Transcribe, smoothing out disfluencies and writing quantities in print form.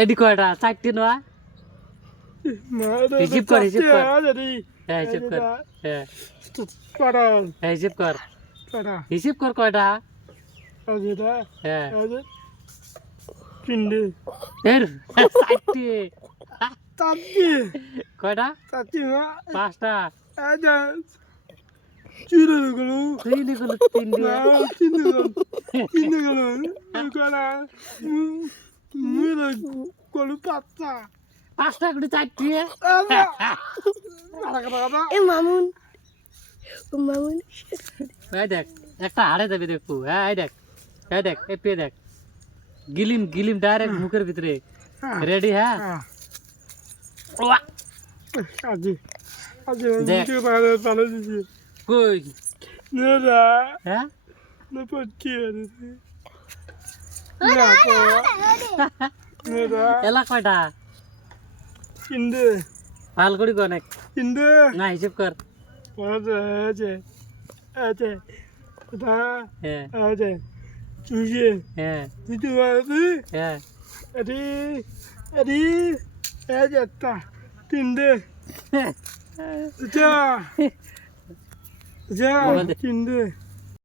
এডি কয়টা চারটি নয় হিসেব কর হিসেব কর হ্যাঁ হিসেব কর হ্যাঁ হিসেব কর হিসেব কর কয়টা হ্যাঁ এর চারটি কয়টা পাঁচটা পাঁচটা করে চারটি দেখ একটা হারে যাবি দেখু হ্যাঁ দেখ এই পেয়ে দেখ গিলিম গিলিম ডাইরেক্ট মুখের ভিতরে রেডি হ্যাঁ কই হ্যাঁ এলা কয়টা ভাল করি অনেক না হিসেব কর হ্যাঁ হ্যাঁ তিনটে